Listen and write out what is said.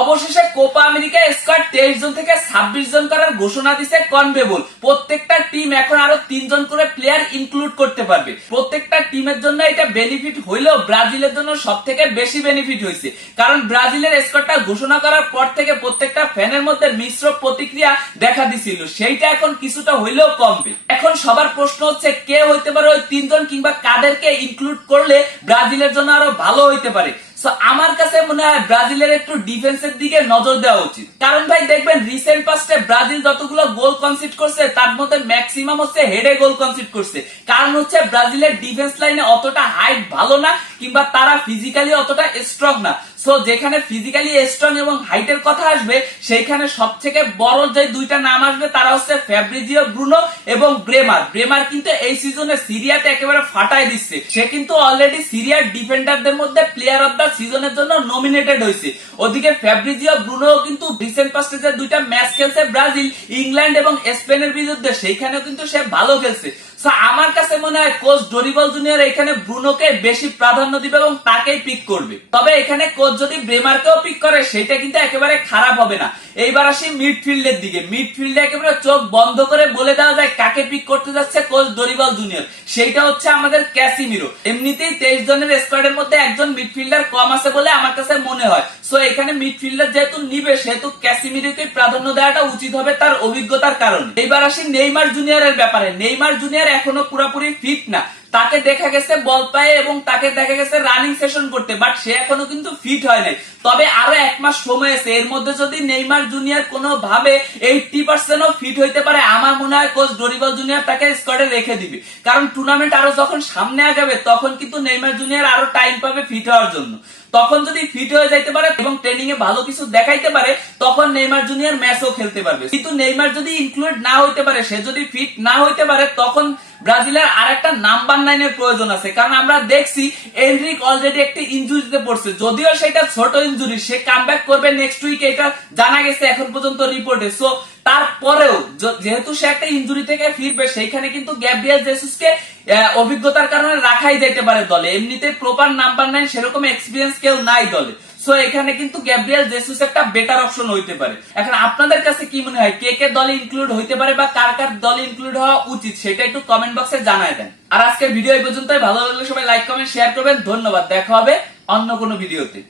অবশেষে Copa America squad তেইশ জন থেকে ছাব্বিশ জন করার ঘোষণা দিছে কনবেবল প্রত্যেকটা টিম এখন আরও তিনজন করে প্লেয়ার ইনক্লুড করতে পারবে। প্রত্যেকটা টিমের জন্য এটা বেনিফিট হইলেও ব্রাজিলের জন্য সব থেকে বেশি বেনিফিট হয়েছে কারণ ব্রাজিলের স্কোয়াডটা ঘোষণা করার পর থেকে প্রত্যেকটা ফ্যানের মধ্যে মিশ্র প্রতিক্রিয়া দেখা দিছিল। সেইটা এখন কিছুটা হইলেও কমবে। এখন সবার প্রশ্ন হচ্ছে, কে হইতে পারে ওই তিনজন কিংবা কাদেরকে ইনক্লুড করলে ব্রাজিলের জন্য আরও ভালো হইতে পারে? So, আমার কাছে মনে হয় ব্রাজিলের একটু ডিফেন্সের দিকে নজর দেওয়া উচিত। কারণ ভাই দেখবেন রিসেন্ট পাস্টে ব্রাজিল যতগুলো গোল কনসিড করছে তার মধ্যে ম্যাক্সিমাম হচ্ছে হেডে গোল কনসিড করছে। কারণ হচ্ছে ব্রাজিলের ডিফেন্স লাইনে অতটা হাইট ভালো না কিংবা তারা ফিজিক্যালি অতটা স্ট্রং না। সো যেখানে ফিজিক্যালি স্ট্রং এবং হাইটের কথা আসবে, সেইখানে সব থেকে বড় যে দুইটা নাম আসবে, তারা হচ্ছে ফ্যাব্রিজিও ব্রুনো এবং ব্রেমার ব্রেমার কিন্তু এই সিজনে সিরিয়াতে একেবারে ফাটাই দিচ্ছে। সে কিন্তু অলরেডি সিরিয়ার ডিফেন্ডারদের মধ্যে প্লেয়ার অফ দ্য সিজনের জন্য নমিনেটেড হয়েছে। ওদিকে ফ্যাব্রিজিও ব্রুনো কিন্তু রিসেন্ট পাস্টে যে দুইটা ম্যাচ খেলছে, ব্রাজিল, ইংল্যান্ড এবং স্পেনের বিরুদ্ধে, সেইখানেও কিন্তু সে ভালো খেলছে। আমার কাছে মনে হয় কোচ ডরিবল জুনিয়র এখানে ব্রুনোকে বেশি প্রাধান্য দিবে এবং তাকেই পিক করবে। তবে এখানে কোচ যদি ব্রেমারকেও পিক করে, সেটা কিন্তু একেবারে খারাপ হবে না। এইবার আসি মিডফিল্ডের দিকে। মিডফিল্ডে একেবারে চোখ বন্ধ করে বলে দেওয়া যায় কাকে পিক করতে যাচ্ছে কোচ ডরিবল জুনিয়র। সেইটা হচ্ছে আমাদের ক্যাসিমিরো। এমনিতেই তেইশ জনের স্কোয়াডের মধ্যে একজন মিডফিল্ডার কম আছে বলে আমার কাছে মনে হয়। সো এখানে মিডফিল্ডার যেহেতু নিবে, সেহেতু ক্যাসিমিরোকে প্রাধান্য দেওয়াটা উচিত হবে তার অভিজ্ঞতার কারণে। এইবার আসি নেইমার জুনিয়রের ব্যাপারে। নেইমার জুনিয়র এখনও পুরোপুরি ফিট না। তাকে দেখা গেছে বল পায়ে এবং তাকে দেখা গেছে রানিং সেশন করতে বাট সে এখনও কিন্তু ফিট হয় নাই। তবে আরও এক মাস সময় আছে, এর মধ্যে যদি নেইমার জুনিয়র কোনো ভাবে এইটটি পার্সেন্টও ফিট হইতে পারে, আমার মনে হয় কোচ ডরিবল জুনিয়র তাকে স্কোয়াডে রেখে দিবে। কারণ টুর্নামেন্ট আরও যখন সামনে আগাবে, তখন কিন্তু নেইমার জুনিয়র আরও টাইম পাবে ফিট হওয়ার জন্য। তখন যদি ফিট হয়ে যাইতে পারে এবং ট্রেনিং এ ভালো কিছু দেখাইতে পারে, তখন নেইমার জুনিয়র ম্যাচও খেলতে পারবে। কিন্তু নেইমার যদি ইনক্লুড না হইতে পারে, সে যদি ফিট না হইতে পারে, তখন ব্রাজিলের আর একটা নাম্বার নাইনের প্রয়োজন আছে। কারণ আমরা দেখছি এনরিক অলরেডি একটি ইঞ্জুরিতে পড়ছে। যদিও সেটা ছোট ইঞ্জুরি সে কাম করবে নেক্সট উইকে এটা জানা গেছে এখন পর্যন্ত রিপোর্টে। সো তারপরেও যেহেতু সে একটা ইঞ্জুরি থেকে ফিরবে, সেইখানে কিন্তু গ্যাব্রিয়েল জেসুসকে অভিজ্ঞতার কারণে রাখাই যেতে পারে দলে। এমনিতে প্রপার নাম্বার নাইন সেরকম এক্সপিরিয়েন্স কেউ নাই দলে। সো এখানে কিন্তু গ্যাব্রিয়াল জেসুস একটা বেটার অপশন হইতে পারে। এখন আপনাদের কাছে কি মনে হয়, কে কে দলে ইনক্লুড হইতে পারে বা কার কার দলে ইনক্লুড হওয়া উচিত, সেটা একটু কমেন্ট বক্সে জানায় দেন। আর আজকের ভিডিও এই পর্যন্তই। ভালো লাগলে সবাই লাইক কমেন্ট শেয়ার করবেন। ধন্যবাদ। দেখা হবে অন্য কোনো ভিডিওতে